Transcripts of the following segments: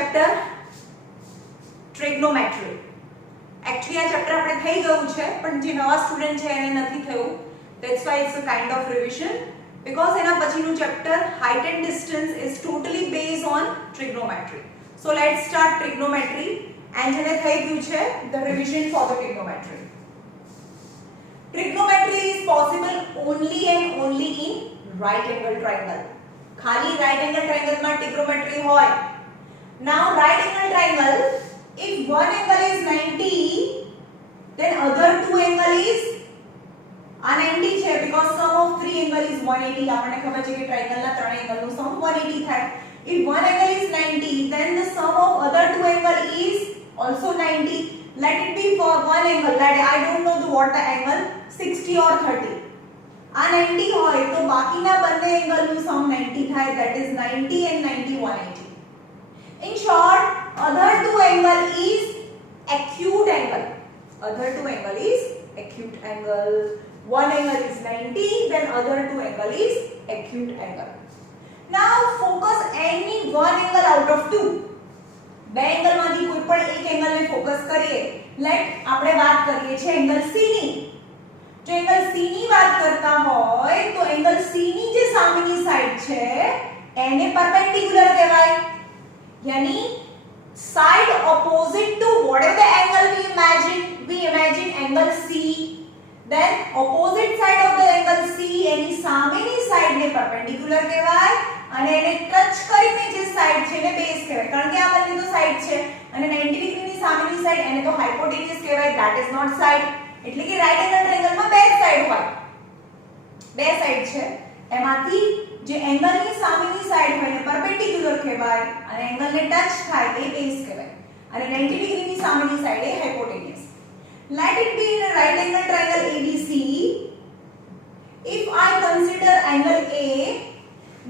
Chapter ટ્રિગ્નોમેટ્રી. Actually આ chapter આપણે થઈ ગયું છે પણ જે નવા સ્ટુડન્ટ છે એને નથી થયું. That's why it's a kind of revision because એના પછીનું chapter height and distance is totally based on trigonometry. So let's start trigonometry and જેને થઈ ગયું છે the revision for the trigonometry. Trigonometry is possible only and only in right angle triangle. ખાલી right angle triangle માં trigonometry હોય. Now right angle triangle, if one angle is 90 then other two angle is 90 છે because sum of three angle is 180. આપણને ખબર છે કે triangle ના ત્રણ angle નું sum 180 થાય. If one angle is 90 then the sum of other two angle is also 90. Let it be for one angle, let I don't know what the angle 60 or 30. આ 90 હોય તો બાકીના બંને એંગલ નું સમ 90 થાય, that is 90 and 90 180. In short, other two angle is acute angle. Other two angle is acute angle. One angle is 90, then other two angle is acute angle. Now focus any one angle out of two. બે angle માંથી કોઈ પણ એક angle ને focus કરીએ. Late આપણે વાત કરીએ છે એંગલ C ની. જો એંગલ C ની વાત કરતા હોય તો એંગલ C ની જે સામેની સાઈડ છે એને પરપેન્ડિક્યુલર કહેવાય. यानी side opposite to whatever the angle we imagine angle C, then opposite side of the angle C એની સામેની સાઈડ ને perpendicular કહેવાય અને એને ટચ કરીને જે સાઈડ છે એને બેઝ કહેવાય. કારણ કે આ બંને તો સાઈડ છે અને 90 ડિગ્રીની સામેની સાઈડ એને તો હાઇપોટેન્યુસ કહેવાય, that is not side. એટલે કે રાઈટ એંગલ ટ્રાયેંગલ માં બે સાઈડ હોય, બે સાઈડ છે, એમાંથી જે એંગલ ની સામેની સાઈડ હોય એને પરપેન્ડિક્યુલર કહેવાય અને એંગલ ને ટચ થાય એ બેઝ કહેવાય અને 90 ડિગ્રીની સામેની સાઈડ એ hypotenuse. Let it be in a right angle triangle ABC. If I consider angle A,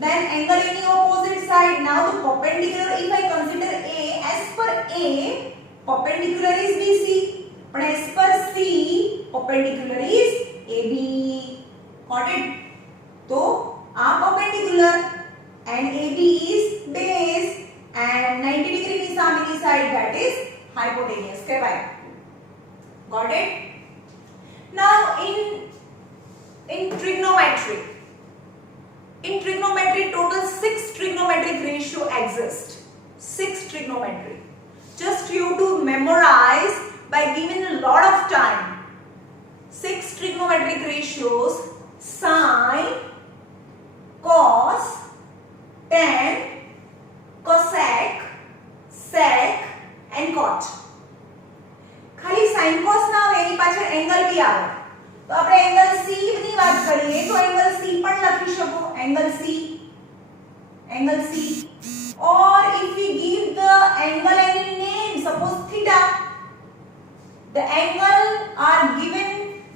then angle in the opposite side, now the perpendicular, if I consider A, as per A perpendicular is BC, but as per C perpendicular is AB. Got it? So are perpendicular and AB is base and 90 degree ની સામેની side, that is hypotenuse કહેવાય. Got it? Now in trigonometry total 6 trigonometric ratio exist. 6 trigonometry. Just you to memorize by giving a lot of time. 6 trigonometric ratios: sine, cos, tan, cosec, sec and cot. ખાલી sin cos ના આવે એની પાછળ angle બી આવે. તો આપણે angle C ની વાત કરીએ તો એંગલ C પણ લખી શકો, angle C. Or if we give the angle any name, suppose theta, the angle are given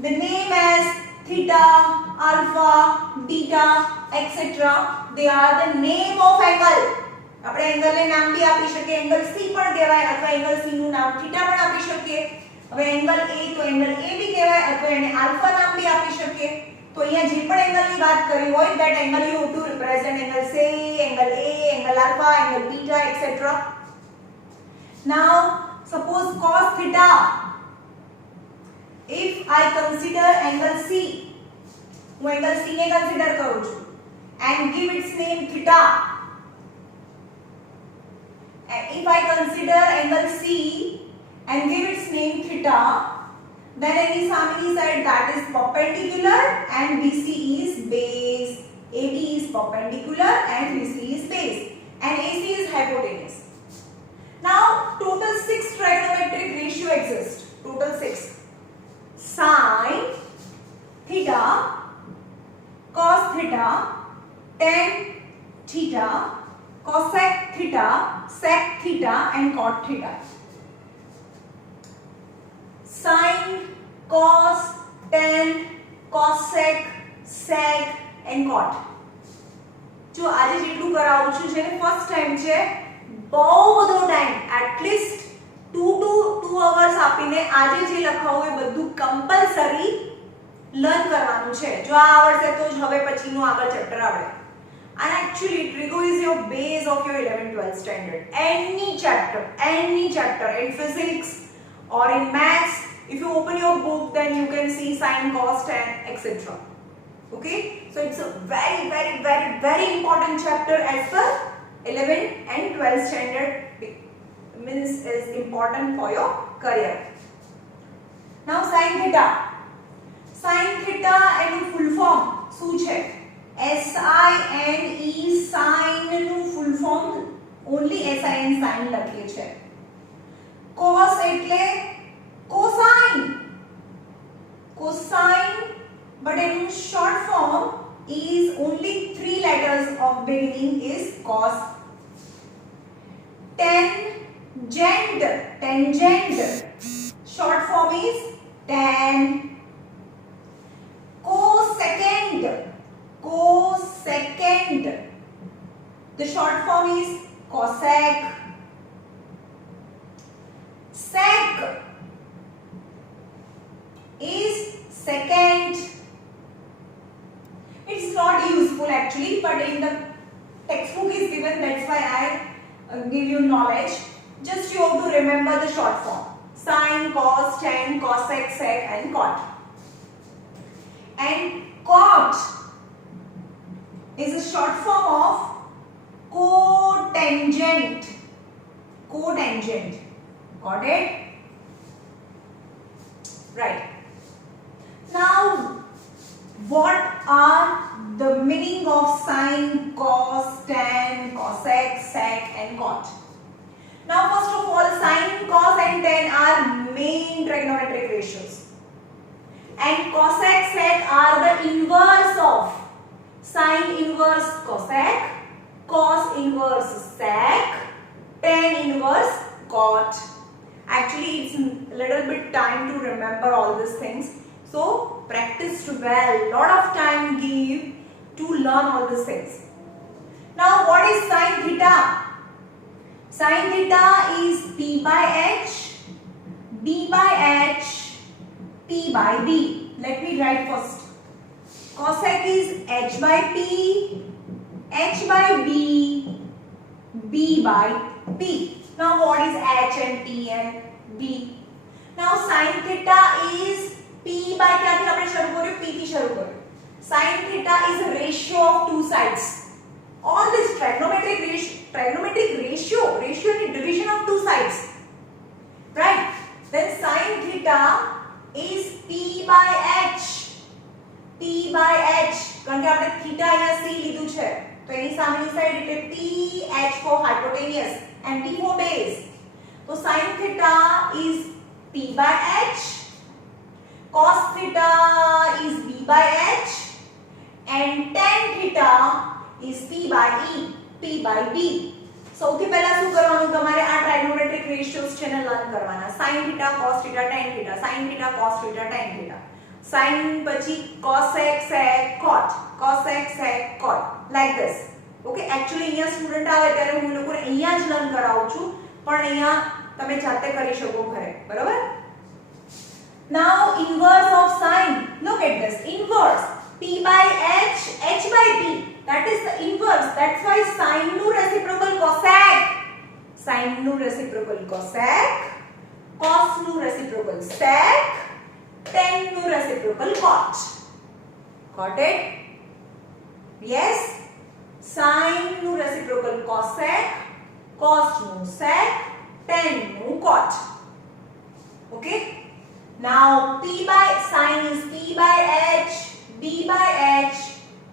the name as theta, alpha, beta, etc. They are the name of angle. આપણે angle ને નામ બી આપી શકીએ, angle C પણ કહેવાય અથવા angle C નું નામ થીટા પણ આપી શકીએ. હવે એંગલ A તો એંગલ A બી કહેવાય અથવા એને આલ્ફા નામ બી આપી શકીએ. તો અહીંયા જે પણ એંગલ ની વાત કરી હોય that angle you have to represent angle C, angle A, angle alpha, angle beta, etc. Now suppose cos theta, if I consider angle C, હું એંગલ C ને કન્સિડર કરું છું and give its name theta. If I consider angle C and give its name theta, then any samini side, that is perpendicular and BC is base. AB is perpendicular and BC is base and AC is hypotenuse. Now total 6 trigonometric ratio exist. Total 6: sine theta, cos theta, tan theta, cosec theta, sec theta and cot theta. Sine, cos, tan, cosec, sec and cot. જો આજે જેટલું કરાવું છું છે first time છે, બહુ બધો time at least 2 to 2 hours આપીને આજે જે લખાવું એ બધું કમ્પલસરી લર્ન કરવાનું છે. જો આ આવડશે તો જ હવે પછીનું આગળ ચેપ્ટર આવડે. And actually trigo is your base of your 11th-12th standard. Any chapter in physics or in maths, if you open your book, then you can see sine, cos, tan, etc. Okay, so it's a very, very, very, very important chapter as per 11th and 12th standard. Means is important for your career. Now sin theta. Sin theta એનું full form શું છે? SINE sin નું full form only SIN sin લખીએ છે. cos એટલે cosine. But in short form is only 3 letters of beginning is cos. Tangent short form is tan. Cosecant, the short form is cosec. Sec is secant. It's not useful actually, but in the textbook is given, that's why I give you knowledge. Just you have to remember the short form: sine, cos, tan, cosec, sec and cot. And cot is a short form of cotangent. Got it? Right. Now, what are the meaning of sine, cos, tan, cosec, sec and cot? Now, first of all, sine, cos and tan are main trigonometric ratios. And cosec, sec are the inverse of sine inverse cosec, cos inverse sec, tan inverse cot. Actually, it's a little bit time to remember all these things. So, practice well. Lot of time give to learn all these things. Now, what is sine theta? Sine theta is P by H, B by H, P by B. Let me write first. Cosec is H by P, H by B, B by P. Now what is H and P and B? Now sin theta is P by ક્યાંથી આપણે શરૂ કર્યું? P થી શરૂ કર્યું. Sin theta is a ratio of two sides. All this trigonometric ratio is division of two sides. Right? Then sin theta is P by H. P by H. કારણ કે આપણે theta અહીંયા C લીધું છે. તો એની સામેની સાઈડ એટલે PH for hypotenuse and B for base. So sin theta is P by H. Cos theta is B by H. And tan theta is P by E. P by B. સૌથી પહેલા શું કરવાનું? તમારે આ ટ્રાઇગોનોમેટ્રિક રેશિયોઝ છે ને learn કરવાના. sin theta cos theta tan theta, sin theta cos theta tan theta. sin પછી cosec sec cot, cosec sec cot, like this. Okay, actually અહીંયા સ્ટુડન્ટ આવે ત્યારે હું લોકોને અહીંયા જ લર્ન કરાવું છું, પણ અહીંયા તમે જાતે કરી શકો ઘરે, બરાબર? Now inverse of sine. Look at this. Inverse P by H, H by P. That is the inverse. That's why sine nu reciprocal cosec. Sine nu reciprocal cosec. Cos nu reciprocal sec. Tan nu reciprocal cot. Got it? Yes. Sine nu reciprocal cosec. Cos nu sec. Tan nu cot. Okay? Now P by sine is P by H, B by H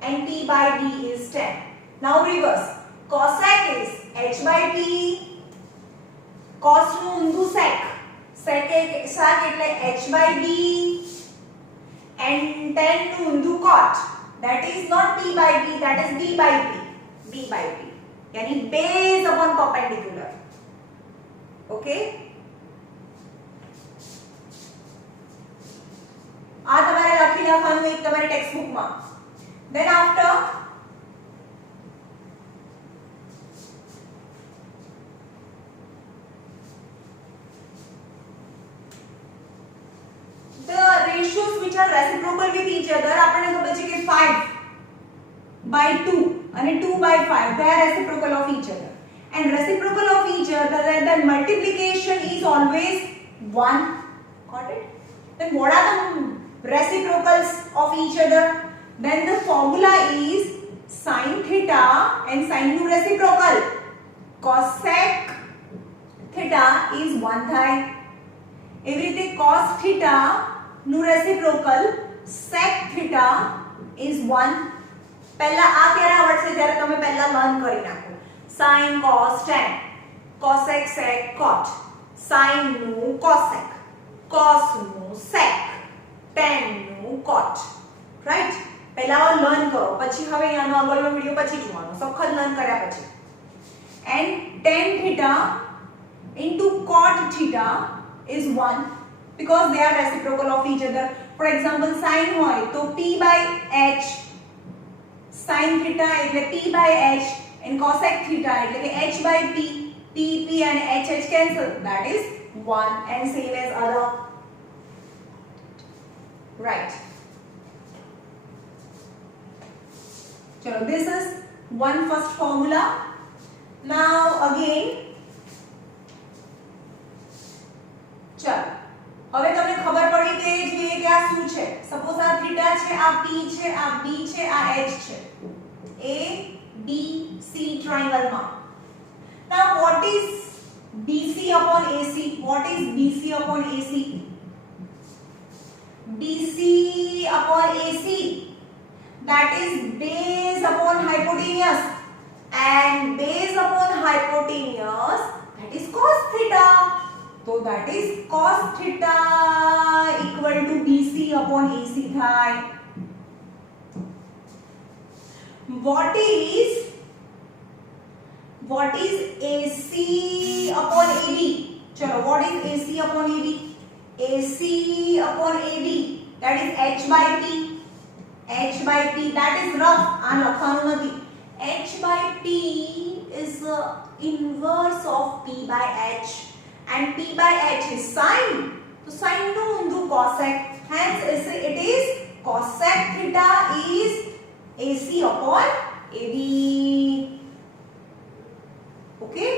and P by B is tan. Now reverse. Cosec is H by P, cos nu ઊંધું sec, sec એટલે H by B and tan nu ઊંધું cot. That is not P by B, that is B by P. B by P. यानी base upon perpendicular. Okay? આ તમારે લખી રાખવાનું એક તમારી ટેક્સ્ટ બુકમાં. Then after the ratios which are reciprocal with each other, આપણને ખબર છે કે 5 by 2 અને 2/5 they are reciprocal of each other, and reciprocal of each other, then multiplication is always 1. Got it? Then what are the reciprocals of each other? Then the formula is sin theta and sin nu reciprocal. Cosec theta is 1 થાય. એવી રીતે cos theta નું reciprocal sec theta is 1. પહેલા આ ક્યારે આવડશે જ્યારે તમે પહેલા લર્ન કરી નાખો. sin cos tan, cosec sec cot, sin નું cosec, cos નું sec, tan નું cot. રાઈટ? પહેલા લર્ન કરો, પછી હવે આનો આગળનો વિડિયો પછી જોવાનો, સખત લર્ન કર્યા પછી. And tan theta into cot theta is 1 because they are reciprocal of each other. For example, sin hoy to p by h, sin theta એટલે p by h, and cosec theta એટલે કે h by p, p and h cancel, that is 1, and same as other. Right? So this is one first formula. Now again, चलो હવે તમને ખબર પડી કે જોઈએ કે આ શું છે. સપોઝ આ થીટા છે, આ p છે, આ b છે, આ h છે, a b c triangle માં. Now what is bc upon ac? What is bc upon ac? bc upon ac, that is base upon hypotenuse, and base upon hypotenuse, that is cos theta. So that is cos theta equal to bc upon ac થાય. What is ac upon ab? चलो what is ac upon ab? ac upon ab, that is h by p. h by p, that is rough, આ લખવાનું નથી. h by p is inverse of p by h, and p by h is sin. So sin nu into cosec, hence it is cosec theta is ac upon ab. Okay?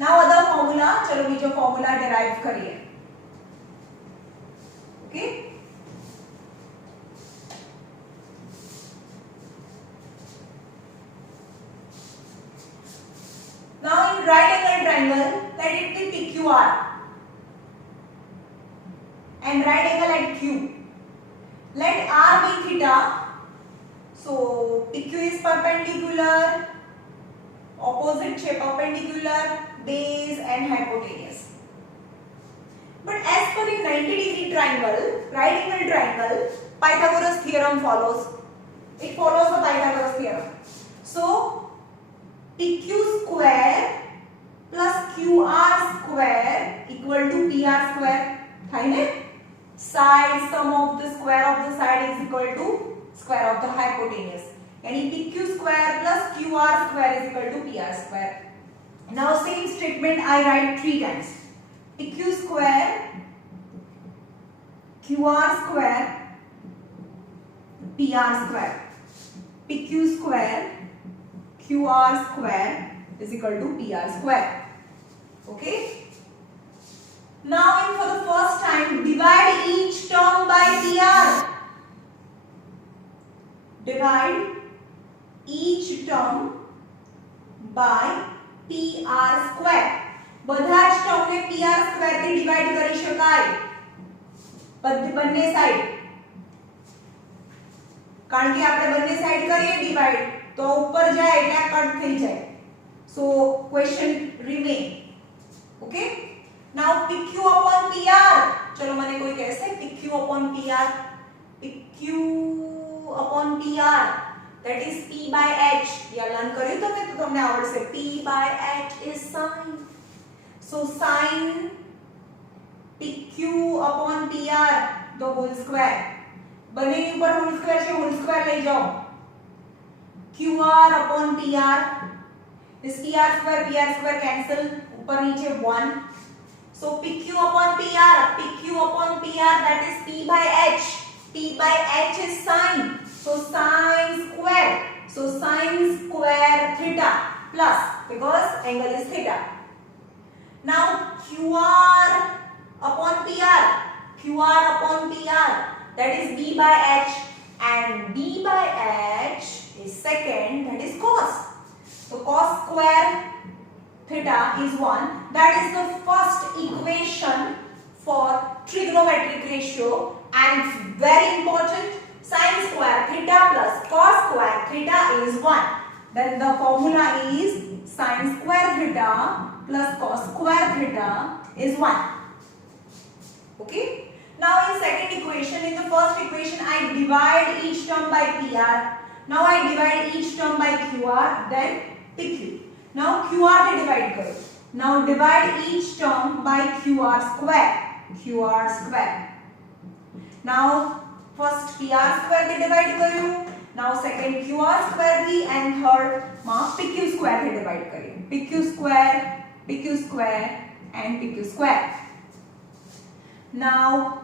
Now other formula, चलो बीजो formula derive करिए. Okay? Now in right angle triangle, let it be PQR and right angle at Q. Let R be theta. So PQ is perpendicular, opposite shape perpendicular, base and hypotenuse. But as per in 90-degree triangle, right angle triangle, Pythagoras theorem follows. It follows the Pythagoras theorem. So PQ square plus QR square equal to PR square. થાય ને? Side sum of the square of the side is equal to square of the hypotenuse. यानी PQ square plus QR square is equal to PR square. Now same statement I write 3 times. PQ square, QR square, PR square. PQ square, QR square is equal to PR square. Okay? Now for the first time, divide each term by PR. Divide each term by PR square. બધા જ ટર્મને PR square થી divide કરી શકાય. બંને side, કારણ કે આપણે બંને સાઈડ કરીએ ડિવાઇડ તો ઉપર જાય એટલે કટ થઈ જાય. So question remain. Okay? Now PQ upon PR. ચલો મને કોઈ કહેશે PQ upon PR. PQ upon PR, that is P by H. Yeah learn કર્યું તમે તો તમને આવડશે. P by H is sin. So sin PQ upon PR the whole square. બંનેની ઉપર whole square છે, whole square લઈ જાઓ. QR upon PR, this PR square cancel, ऊपर नीचे 1. So PQ upon PR, that is P by H. P P by H is sine. So sine square. So sine square theta plus, because angle is theta. Now QR upon PR. QR upon PR. That is B by H. And B by H is second, that is cos. So cos square theta is 1. That is the first equation for trigonometric ratio, and it's very important. Sin square theta plus cos square theta is 1. Then the formula is sin square theta plus cos square theta is 1. Okay. Now in second equation, in the first equation I divide each term by PR. Now I divide each term by QR, then PQ. Now QR se divide karo. Now divide each term by QR square. QR square. Now first PR square se divide karyo. Now second QR square thi, and third PQ square se divide karyo. PQ square and PQ square. Now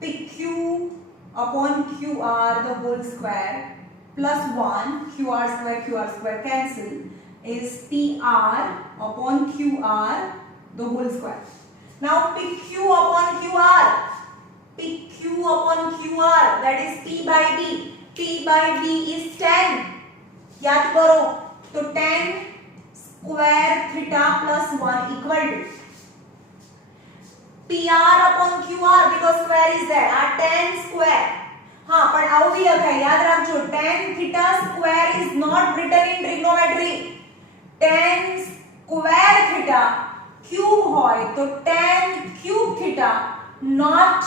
PQ upon QR the whole square plus 1, QR square cancel, is PR upon QR the whole square. Now PQ upon QR, that is P by B. P by B is 10. याद करो, तो 10 square theta plus 1 equal to PR upon QR, because square is there, 10 square. हाँ, पर आउ भी लगा है, याद रखो, 10 theta square is not written in trigonometry. 10 square theta cube होय, तो 10 cube theta, not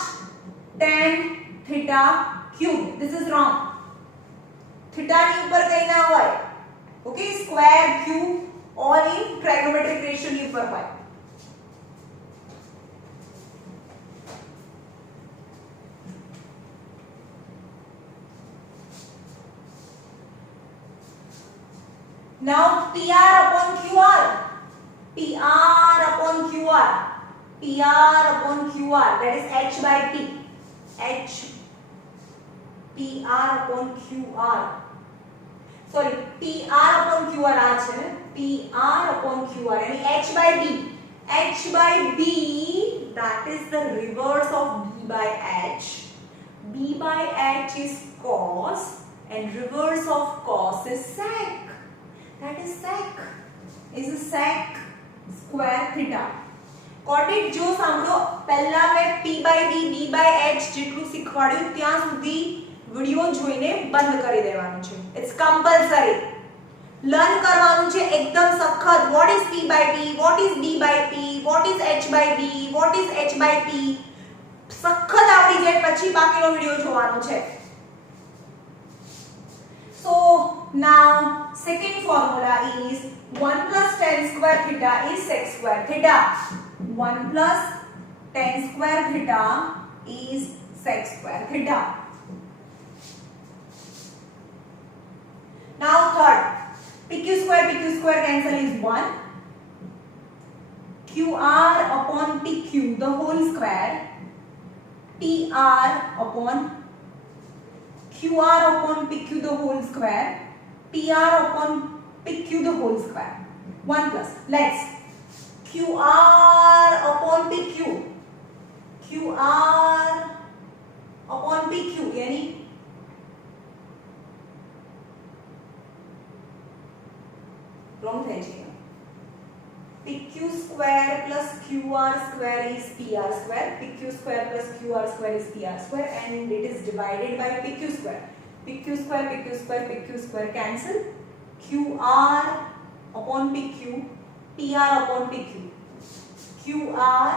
10 theta cube. This is wrong. Theta ની ઉપર કઈ ના હોય. Okay, square, cube, all in trigonometric ratio ની ઉપર હોય. Now PR upon QR. PR upon QR. PR upon QR. That is H by P. H. PR upon QR. Sorry, PR upon QR आ है. PR upon QR. यानी H by B. H by B. That is the reverse of B by H. B by H is cos, and reverse of cos is sec. That is sec. Is a sec square theta. Coordinate જો સાંભળો, પહેલા મેં P by B, B by H જેટલું શીખવાડ્યું ત્યાં સુધી video જોઈને બંધ કરી દેવાનું છે. It's compulsory. લર્ન કરવાનું છે એકદમ સખત. What is P by B, what is B by P, what is H by B, what is H by P. સખત આવડી જાય પછી બાકીનો વિડિયો જોવાનો છે. So now second formula is 1 plus tan square theta is sec square theta. 1 plus tan square theta is sec square theta. Now third, PQ square cancel is 1. QR upon PQ the whole square. PR upon QR upon PQ the whole square, PR upon PQ the whole square. 1 plus. Let's QR upon PQ. QR upon PQ. यानी wrong थे जी. PQ square plus QR square is PR square. PQ square plus QR square is PR square, and it is divided by PQ square. PQ square cancel. QR upon PQ, PR upon PQ. QR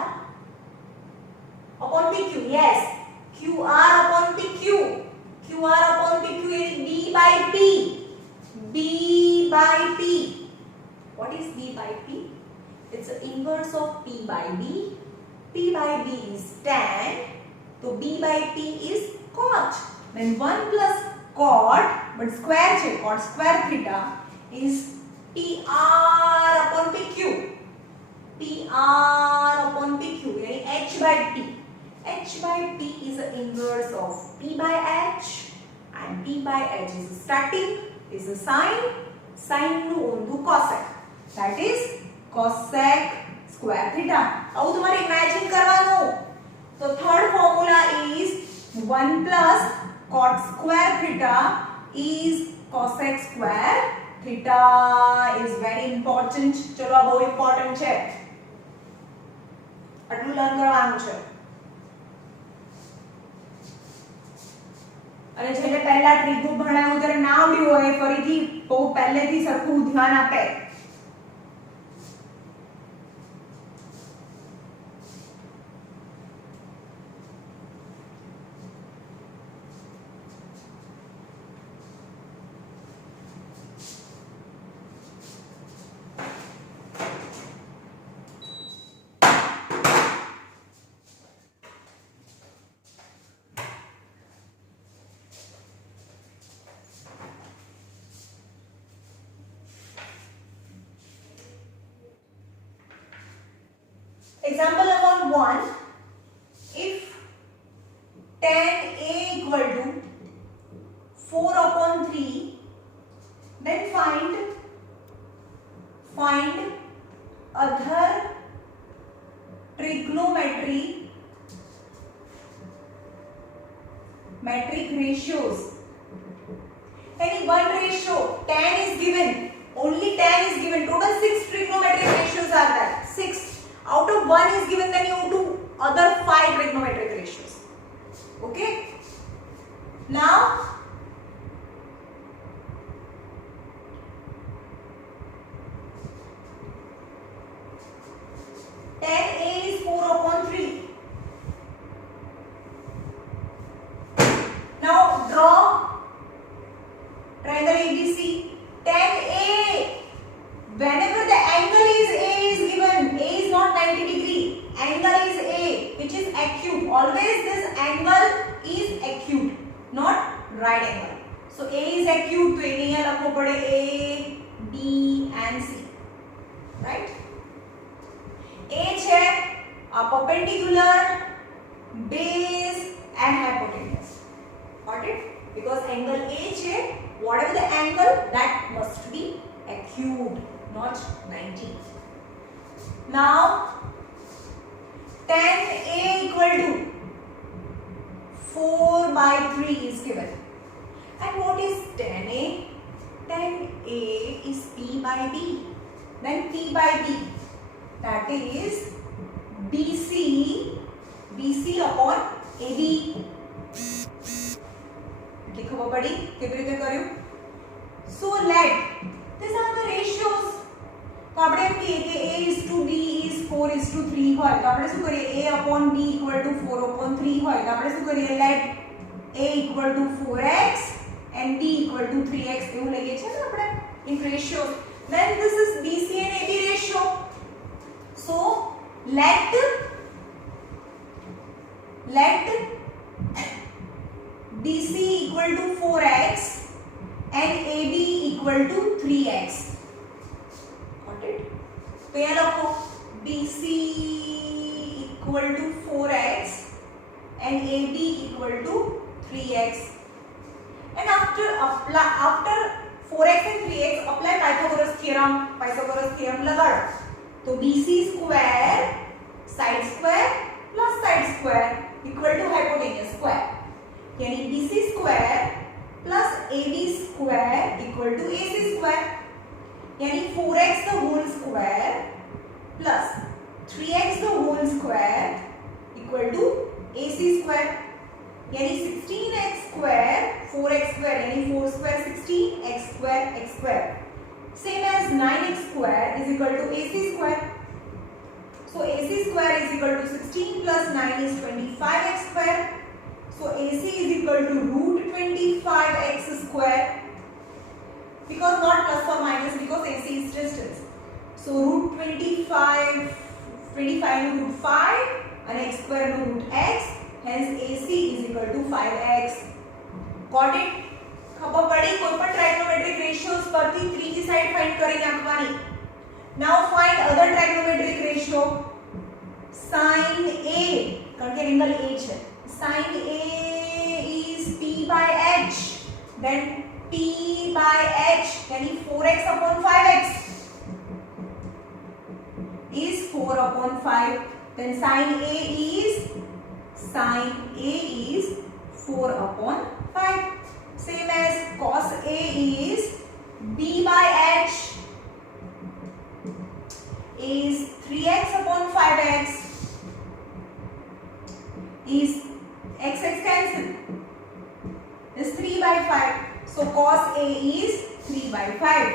upon PQ, yes. QR upon PQ. QR upon PQ is B by P. B by P. What is B by P? It's the inverse of P by B. P by B is tan. So B by P is cot. Then 1 plus cot, but square che, cot square theta is PR upon PQ. PR upon PQ, यानी H by P. h by p is the inverse of p by h, and p by h is static, is a sine નું ઊંધું cosec, that is cosec square theta. આવું તમારે imagine કરવાનું. તો third formula is 1 plus cot square theta is cosec square theta is very important. ચલો આ બહુ important છે, આટલું લર્ન કરવાનું છે. અને જેને પહેલા ટ્રી ગ્રુપ ભણાવ્યું ત્યારે ના આવડ્યું હોય ફરીથી બહુ પહેલેથી સરખું ધ્યાન આપે. Example number 1, if tan A equal to 4 upon 3, then find other metric ratios. Any one ratio, tan is given, only tan is given, total 6 trigonometric ratios are there, 6. Out of 1 is given, then you do other 5 trigonometric ratios. Okay? Now, tan A is 4 upon 3. Now, draw triangle ABC. Tan A, whenever the angle is A is given, A is not 90 degree, angle is A, which is acute. Always this angle is acute, not right angle. So A is acute, तो A यहाँ लखो पड़े A, B and C, right? A है a perpendicular, base and hypotenuse. Got it? Because angle A है, whatever the angle, that must be acute, not 90. Now, tan A equal to 4 by 3 is given. And what is tan A? Tan A is P by B. Then P by B, that is BC upon AB. लिखो पड़ी કેવી રીતે કર્યું? So let these are the ratios. तो આપણે એમ કહીએ કે A is to B is 4 is to 3 હોય તો આપણે શું કરીએ A upon B equal to 4 upon 3 હોય તો આપણે શું કરીએ let A equal to 4x and B equal to 3x એવું લઈએ છે ને આપણે in ratio. Then this is BC and AB ratio. So let BC equal to 4x and AB equal to 3x. तो यहाँ रखो BC equal to 4x and AB equal to 3x. And after 4x and 3x apply Pythagoras theorem लगाओ. तो BC square side square plus side square equal to hypotenuse square. यानी BC square plus AB square equal to AC square. यानी 4x the whole square plus 3x the whole square equal to AC square. यानी 16x square 4x square यानी 4 square 16 x square same as 9x square is equal to AC square. So AC square is equal to 16 plus 9 is 25x square. So AC is equal to root 25x square. Because not plus or minus, because AC is distance. So root 25 root 5 and x square root x. Hence AC is equal to 5x. Got it? ખબર પડી કોઈ પણ ટ્રાઇગોનોમેટ્રિક રેશિયોઝ પરથી ત્રીજી side find કરી નાખવાની. Now find other trigonometric ratio. sin A, કારણ કે એંગલ A છે, sin A is P by H, then P by H यानी 4x upon 5x is 4 upon 5, then sin A is 4 upon 5. Same as cos A is B by H is 3x upon 5x is x cancel is 3 by 5. So cos A is 3 by 5.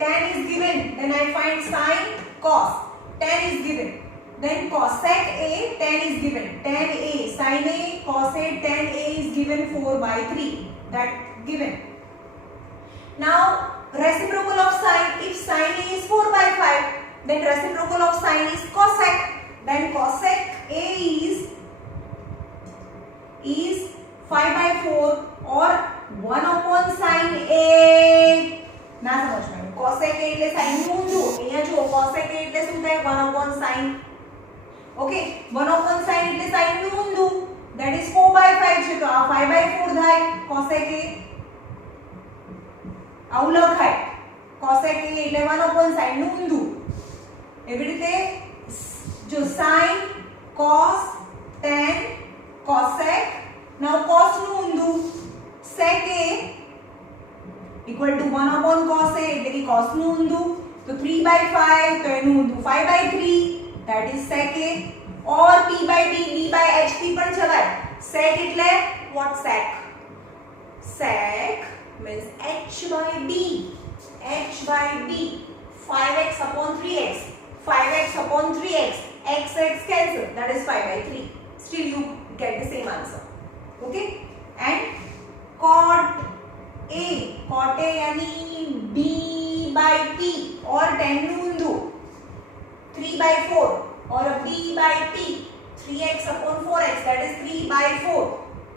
Tan is given, then I find sin cos. Tan is given, then cosec A, tan is given, tan A sin A cos A tan A is given 4 by 3, that given. Now reciprocal of sin, if sin A is 4 by 5, then reciprocal of sin is cosec, then cosec A is 5 by 4 or 1 upon sin A. ના સમજ પડે, cosec A એટલે sin નું ઊંધું, અહીંયા જો cosec A એટલે શું થાય 1 upon sin. Okay 1 upon sin એટલે sin નું ઊંધું, that is 4 by 5 છે, તો આ 5 by 4 થાય cosec A. આવું લખાય cosec A એટલે 1 upon sin નું ઊંધું. એવી રીતે જો sin cos tan cosec, now cos નું ઊંધું sec A equal to 1 upon cos A એટલે કે cos નું ઊંધું, તો 3 by 5 તો એનું ઊંધું 5 by 3, that is sec A, or P by D, B by H થી પણ જવાય. sec એટલે what sec? sec means H by B, H by B, 5x upon 3x, 5x upon 3x, x cancel, that is 5 by 3. Still you get the same answer. Okay, and cot A, cot A यानी B by P और tan નું ઊંધું 3 by 4 or B by P 3x upon 4x, that is 3 by 4,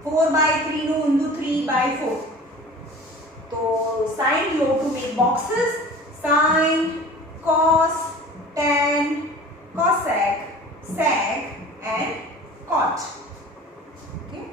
4 by 3 નું ઊંધું 3 by 4. So sin you have to make boxes, sin cos tan cosec sec and cot. Okay,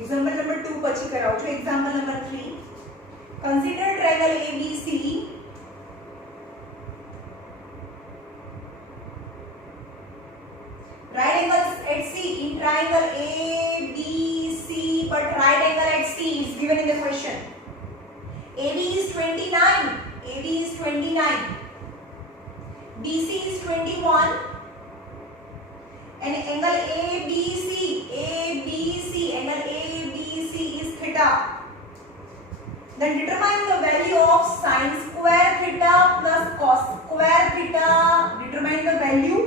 example number 2 પછી કરાવું છું. example number 3, consider triangle ABC. right angles at C in triangle ABC, but right angle at C is given in the question. AB is 29, AB is 29, BC is 21, and angle ABC, angle ABC is theta. Then determine the value of sin square theta plus cos square theta. Determine the value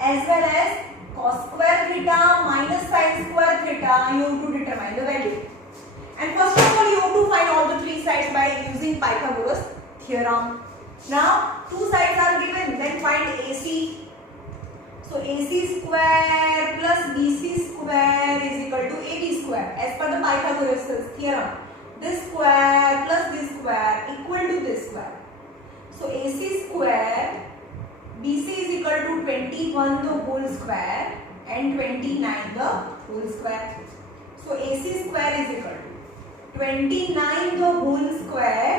as well as cos square theta minus sin square theta. You have to determine the value. And first of all, you have to find all the three sides by using Pythagoras theorem. Now, two sides are given. Then find AC. So AC square plus BC square is equal to AB square as per the Pythagoras theorem. This square plus this square equal to this square. So AC square BC is equal to 21 the whole square and 29 the whole square. So AC square is equal to 29 the whole square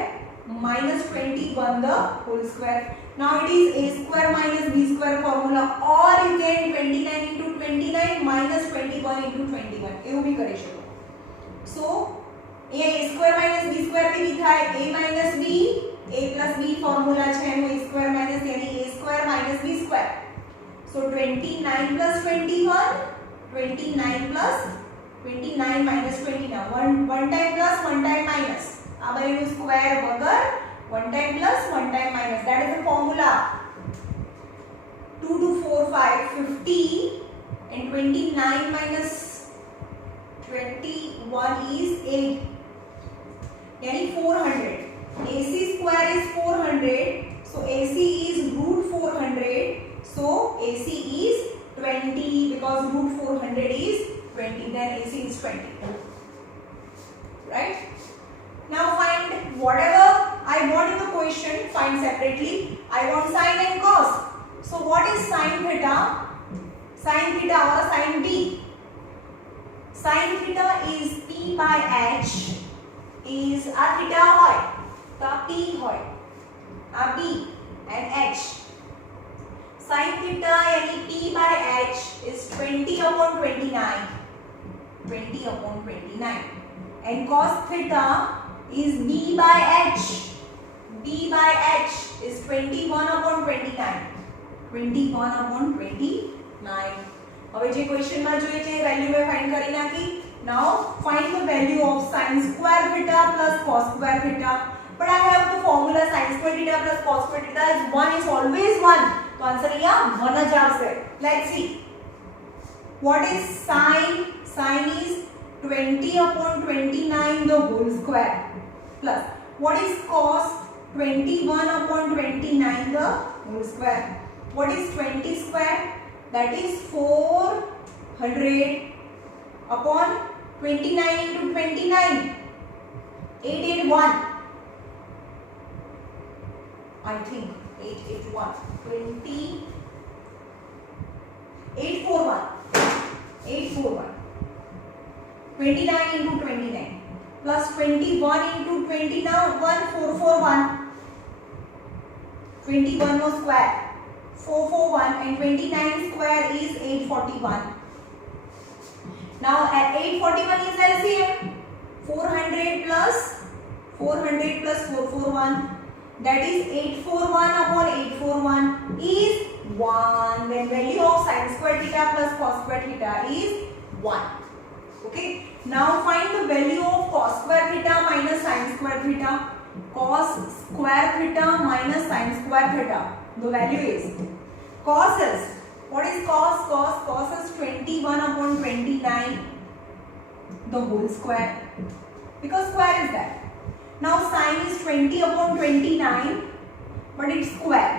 minus 21 the whole square. Now it is a square minus b square formula, or you can 29 into 29 minus 21 into 21 એવું भी કરી શકો. So a square minus b square થી થાય a minus b, a plus b formula છે એનું a square minus यानी a square minus b square. So 29 plus 21, 29 plus 29 minus 29, one time plus one time minus. આ બંનેનું square વગર one time plus one time minus, that is the formula. 2 to 4 5 50 and 29 minus 21 is 8 यानी 400. AC square is 400, so AC is root 400, so AC is 20 because root 400 is 20, then AC is 20, right? Now find whatever I want in the question, find separately. I want sin and cos. So what is sin theta? Sin theta or sin B? Sin theta is P by H, is a theta hoy, the P hoy, a B and H. Sin theta यानी P by H is 20 upon 29, 20 upon 29, and cos theta is B by H. B by H is 21 upon 29. 21 upon 29. હવે જે question માં જોઈએ છે value મે find કરી નાખી. Now find the value of sin square theta plus cos square theta. But I have the formula sin square theta plus cos square theta is 1 is always 1. तो answer यहाँ 1 જ આવશે. Let's see. What is sin? Sin is 20 upon 29 the whole square. Plus what is cos? 21 upon 29 the whole square. What is 20 square? That is 400 upon 29 into 29. 881. I think 881. 20 841. 841. 29 into 29. Plus 21 into 20 now 1441. 21 no square 441 and 29 square is 841. Now at 841 is LCM. 400 plus 441, that is 841 upon 841 is 1. Then value of sin square theta plus cos square theta is 1. Okay, now find the value of cos square theta minus sin square theta. Cos square theta minus sin square theta, the value is cos is, what is cos? Cos is 21 upon 29 the whole square, because square is that. Now sin is 20 upon 29, but its square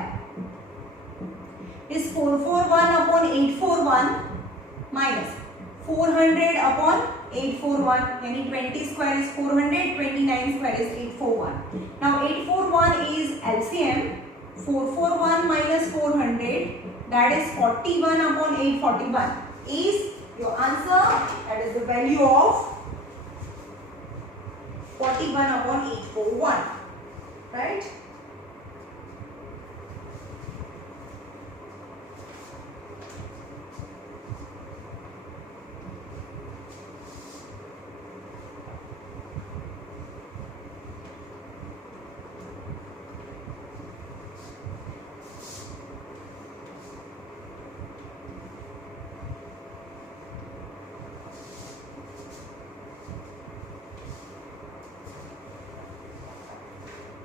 is 441 upon 841 minus 400 upon 841, यानी 20 square is 400, 29 square is 841. Now 841 is LCM. 441 minus 400, that is 41 upon 841 is your answer. That is the value of 41 upon 841, right?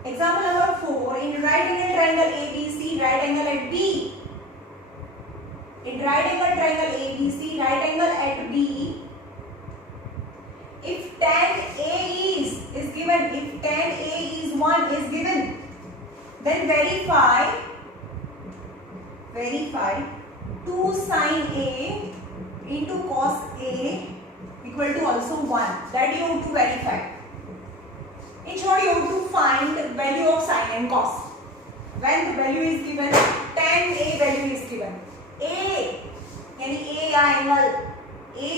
Example number 4. In right angle triangle ABC, right angle at B. In right angle triangle ABC, right angle at B. If tan A is given, if tan A is 1 is given, then verify 2 sin A into cos A equal to also 1. That you have to verify. In short, you have to find the value of sin and cos. When the value is given, tan A value is given. A, यानी A angle A,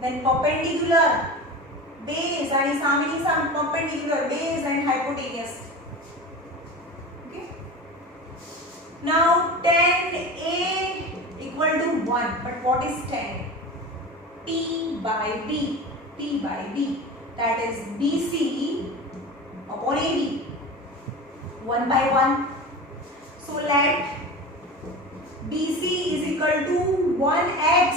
then perpendicular base आणि सामेनी perpendicular, base and hypotenuse. Okay. Now tan A equal to 1, but what is tan? T by B. T by B. That is BC upon AB. 1 by 1. So let BC is equal to 1x.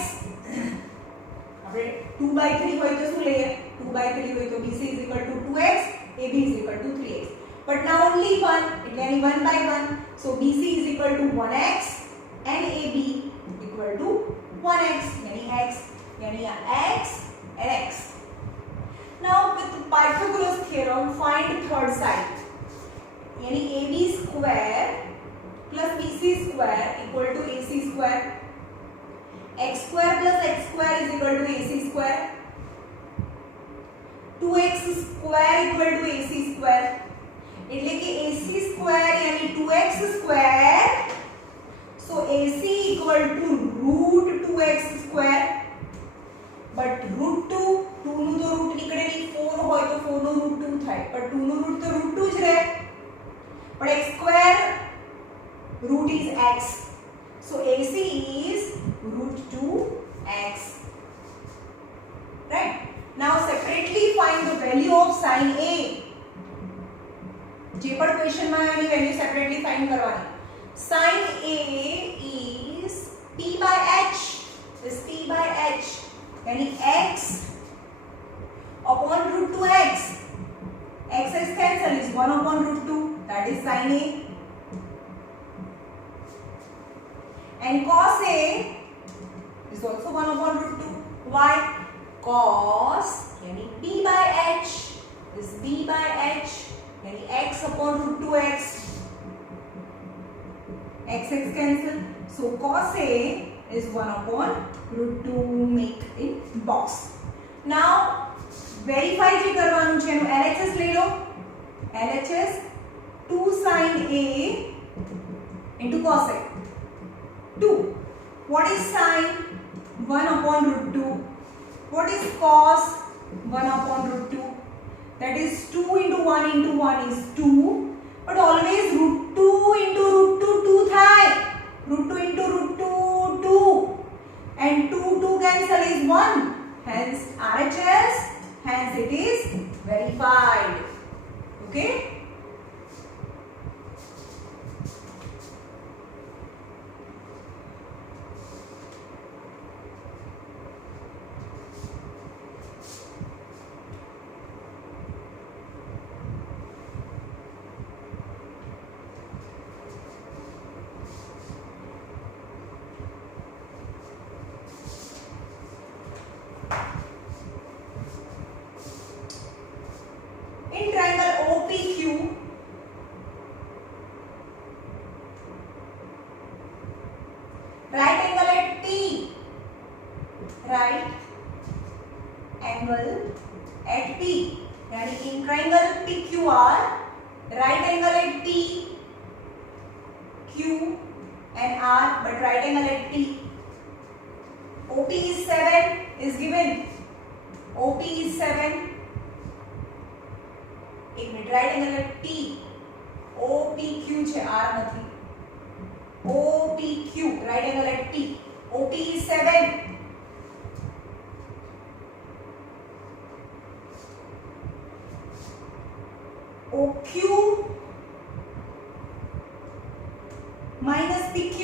2 by 3 હોય તો શું લઈએ? 2 by 3 હોય તો BC is equal to 2x, AB is equal to 3x. But now only 1, એટલે અહીં 1 by 1. So BC is equal to 1x and AB equal to 1x, यानी x, यानी x and x. Now with Pythagoras theorem, find third side. यानी AB square plus BC square equal to AC square. X square plus x square is equal to AC square. 2x square equal to AC square. એટલે કે AC square यानी 2x square. So AC equal to root 2x square. But root 2 નું તો root નીકળે નહીં, 4 હોય તો 4 નું root 2 થાય. But 2 નું root તો root 2 જ રહે. But x square root is x. So AC is root 2x. Right? Now separately find the value of sin A. જે પણ ક્વેશ્ચન માં એની વેલ્યુ સેપરેટલી ફાઇન્ડ કરવાની. sin A is p by h. Is p by h. यानी x upon root 2x. X cancel is 1 upon root 2. That is sin A. And cos A is also 1 upon root 2. Why? Cos यानी b by h is b by h यानी x upon root 2x. X cancel. So cos A is 1 upon root 2. Make in box. Now verify જે કરવાનું છે એનું LHS લઈ લો. LHS 2 sin A into cos A. 2. What is sin? 1 upon root 2. What is cos? 1 upon root 2. That is 2 into 1 is 2. But always root 2 into root 2 2 થાય. Root 2 into root 2 2. And 2 cancel is 1. Hence RHS. Hence it is verified. Okay. In triangle OPQ, right angle at T, right angle at T, यानी in triangle PQR, right angle at T, Q and R, but right angle at T. OP is 7 is given. OP is 7. एक minute, right angle at T, OPQ છે, R નથી. OPQ, right angle at T. OP is 7. OQ minus PQ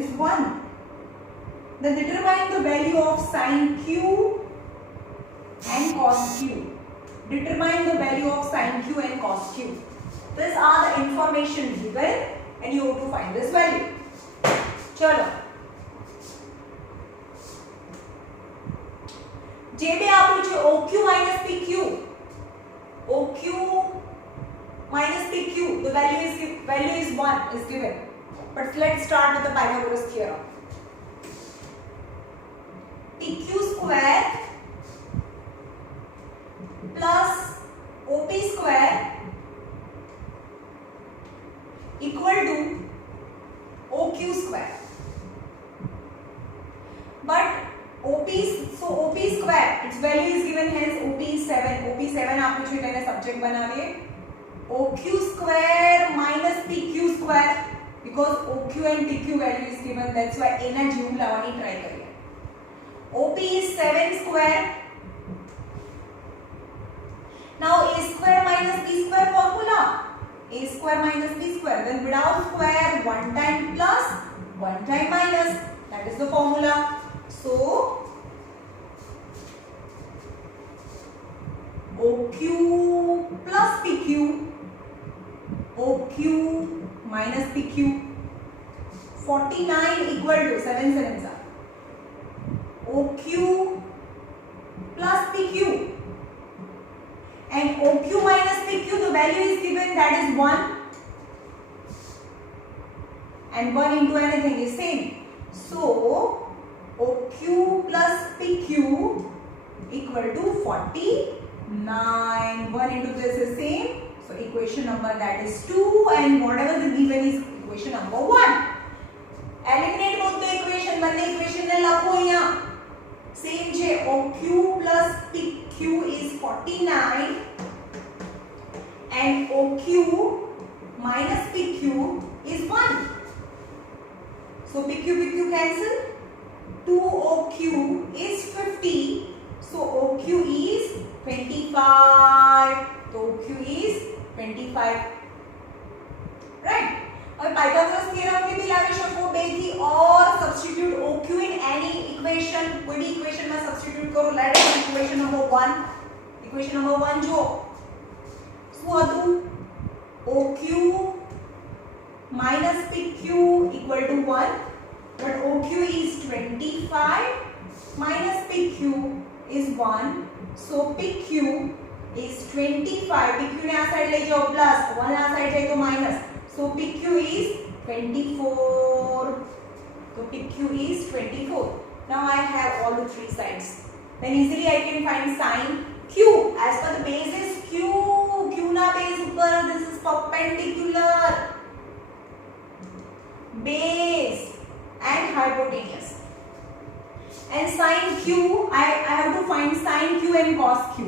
is 1. Then determine the value of sin Q and cos Q. Determine the value of sin Q and cos Q. These are the information given and you have to find this value. चलो JB आपको છે OQ minus PQ. OQ minus PQ, the value is 1 is given. But let's start with the Pythagoras theorem. PQ square plus OP square equal to OQ square. But OP square, its value is given, hence OP is 7. OP 7 આપ્યું છે તેને subject બનાવીએ. OQ square minus PQ square, because OQ and PQ value is given, that's why a ના જેવું લાવવાની try કરીએ. OP is 7 square. Now a square minus b square formula. A square minus b square, then without square, one time plus, one time minus. That is the formula. So OQ plus PQ, OQ minus PQ, 49 equal to 7 sevens are OQ plus PQ, and OQ minus PQ, the value is given, that is 1, and 1 into anything is same. So OQ plus PQ equal to 49. 1 into this is same. So equation number, that is 2, and whatever the given is equation number 1. Eliminate both the equation. બંને equation ને લખો અહીંયા. Same છે. OQ plus PQ is 49, and OQ minus PQ is 1. So PQ cancel. 2OQ is 50. So OQ is 25. So OQ is 25. Right? अब Pythagoras theorem के भी लावी શકો 2 થી, और substitute OQ in any equation, कोई भी इक्वेशन में सब्स्टिट्यूट करो. Let us equation number 1. Equation number 1 जो શું હતું? OQ minus PQ equal to 1, but OQ is 25 minus PQ is 1. So PQ is 25. PQ ने आ साइड ले जाओ प्लस, 1 आ साइड है तो minus. So PQ is 24. So PQ is 24. Now I have all the three sides. Then easily I can find sin Q. As per the base is Q. Q na base upar, this is perpendicular. Base and hypotenuse. And sin Q, I have to find sin Q and cos Q.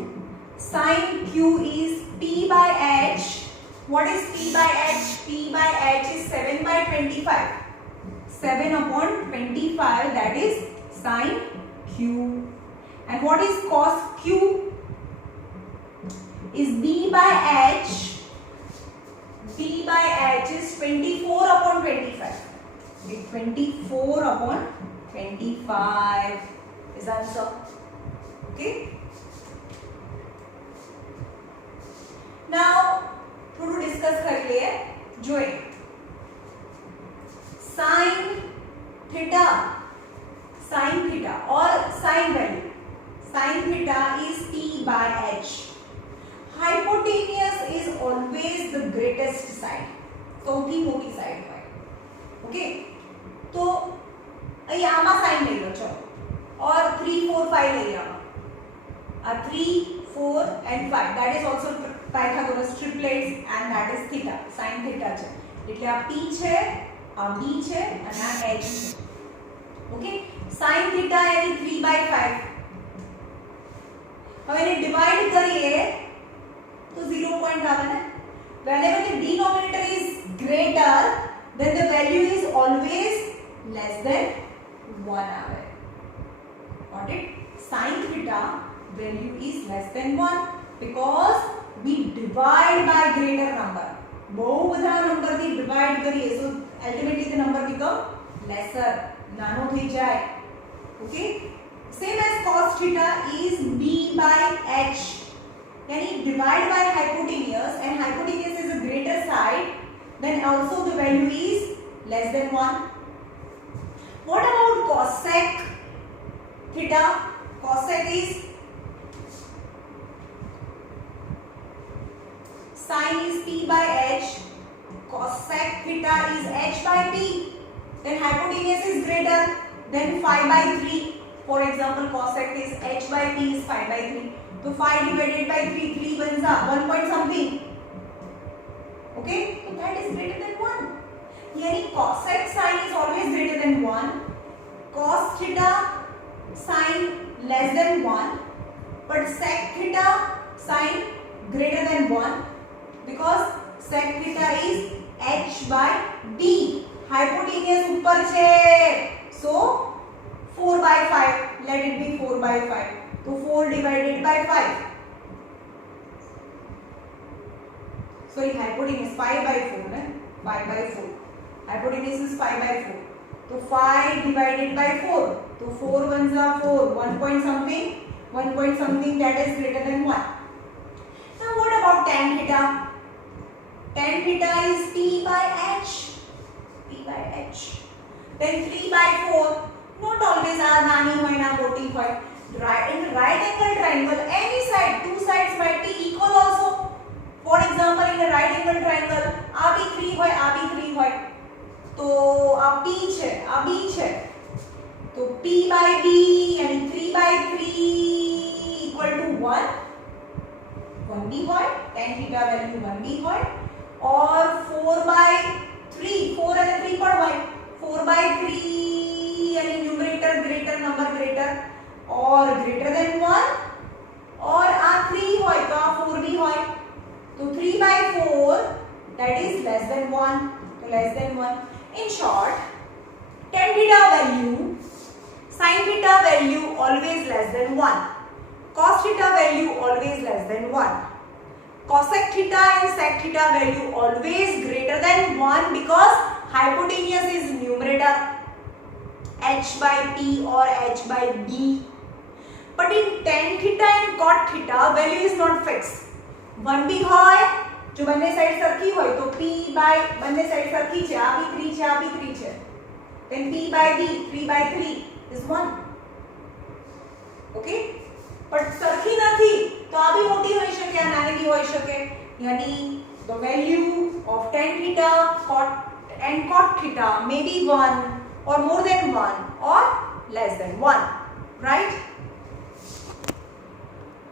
Sin Q is P by H. What is P by H? P by H is 7 by 25. 7 upon 25, that is sin Q. And what is cos Q? Is B by H. B by H is 24 upon 25. Okay, 24 upon 25 is the answer. Okay. Now થોડું discuss કરી લઈએ. જોઈએ sin theta or sin value. Sin theta is P by H. Hypotenuse is always the greatest side. સૌથી મોટી side હોય. Okay, તો અહીં આમાં sin લઈ લો ચલો, और 3 4 5 લઈ આવો. આ 3 4 and 5, that is also Pythagoras triplets, and that is theta. Sin theta છે એટલે આ P છે, આ B છે અને આ H છે. Okay, sin theta any 3 by 5. હવે એને ડિવાઇડ કરીએ તો 0 પોઈન્ટ આવે ને. Whenever the denominator is greater, then the value is always less than 1 આવે. Got it? Sin theta value is less than 1 because we divide by greater number. बहु બધા number થી ડિવાઇડ કરીએ, so ultimately the number become lesser, નાનો થઈ જાય. Okay, same as cos theta is B by H, yani divide by hypotenuse, and hypotenuse is a greater side, then also the value is less than 1. What about cosec theta? Cosec is sin is P by H, cosec theta is H by P, then hypotenuse is greater than 5 by 3. For example, cosec is H by P is 5 by 3. So 5 divided by 3, 3 bans are 1 point something. Okay, so that is greater than 1. Yani cosec sin is always greater than 1, cos theta sin less than 1, but sec theta sin greater than 1 because sec theta is h by b. Hypotenuse ऊपर છે, so 4 by 5. Let it be 4 by 5. So 4 divided by 5. Sorry, hypotenuse 5 by 4. 5 by 4. Hypotenuse is 5 by 4. So 5 divided by 4. So 4 ones are 4. 1 point something. 1 point something that is greater than 1. Now what about tan theta? Tan theta is p by h. P by h. Then 3 by 4. Not always nani hoy na moti hoy. In right angle triangle, any side, two sides might be equal also. For example, in a right angle triangle, आ भी 3 होय, आ भी 3 होय, तो आ p છે, आ b છે, तो p by b यानी 3 by 3 equal to 1, 1b होय, tan theta value 1b होय, और 4 by 3, 4 અને 3 પણ હોય, 4 by 3 यानी न्यूमरेटर ग्रेटर नंबर ग्रेटर और ग्रेटर देन 1 और आ 3 होय तो आ 4 भी होय, तो 3 by 4 that is less than 1, so less than 1. In short, tan theta value, sin theta value always less than 1, cos theta value always less than 1, cosec theta and sec theta value always greater than 1 because hypotenuse is numerator h by p or h by b. But in tan theta and cot theta value is not fixed. 1 भी હોય જો બંને side સરખી હોય તો p by બંને side સરખી છે, આ भी 3 છે, આ भी 3 છે, then p by b 3 by 3 is 1. Okay, but સરખી નથી તો આ भी મોટી હોઈ શકે, આ નાની भी હોઈ શકે, यानी the value of tan theta cot and cot theta may be 1 or more than 1 or less than 1.